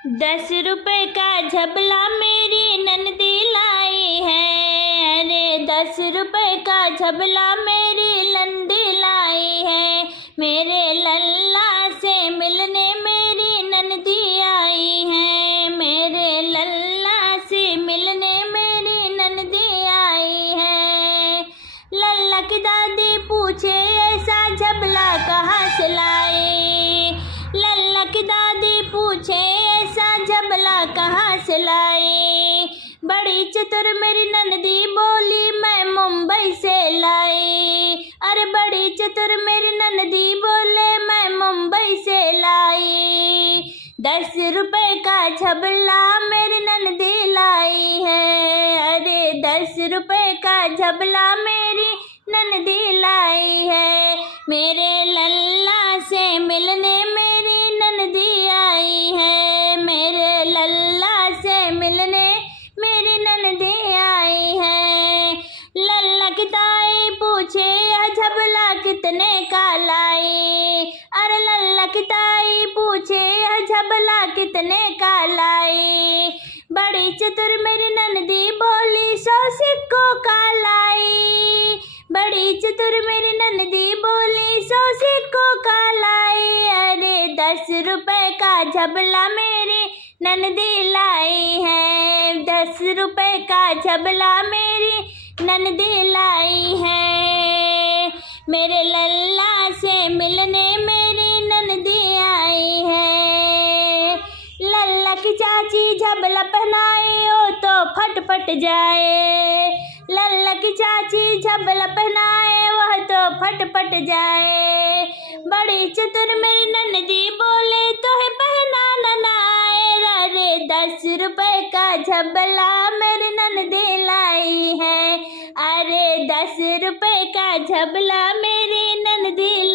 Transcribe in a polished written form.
10 रुपए का झबला मेरी ननदी लाई है। अरे 10 रुपए का झबला मेरी नंदी लाई है। मेरे लल्ला से मिलने मेरी ननदी आई है। मेरे लल्ला से मिलने मेरी ननदी आई है। लल्ला की दादी पूछे ऐसा झबला कहाँ से लाई। लल्ला की दादी पूछे ऐसा झबला कहाँ से लाई। बड़ी चतुर मेरी ननदी बोली मैं मुंबई से लाई। अरे बड़ी चतुर मेरी ननदी बोले मैं मुंबई से लाई। 10 रुपए का झबला मेरी ननदी लाई है। अरे 10 रुपए का झबला मेरी ननदी लाई है। मेरे लल्ला से मिलने मेरी ननदी आई है। मेरे लल्ला से मिलने मेरी ननदी आई है। लल्ला की ताई पूछे यह झबला कितने का लाई। अरे लल्ला की ताई पूछे यह झबला कितने का लाई। बड़ी चतुर मेरी ननदी बोली 100 सिक्कों का लाई। बड़ी चतुर मेरी ननदी बोली 100 सिक्कों का लाई। अरे 10 रुपए का झबला मेरी ननदी लाई है। 10 रुपए का झबला मेरी ननदी लाई है। मेरे लल्ला से मिलने मेरी ननदी आई है। लल्ला की चाची झबला पहनाए ओ तो फट फट जाए। लल्ला की चाची झबला पहनाए वह तो फट फट जाए। बड़ी चतुर मेरी ननदी बोले तो है पहनाना ना आए। अरे 10 रुपए का झबला मेरी ननदी लाई है। अरे 10 रुपए का झबला मेरी ननदी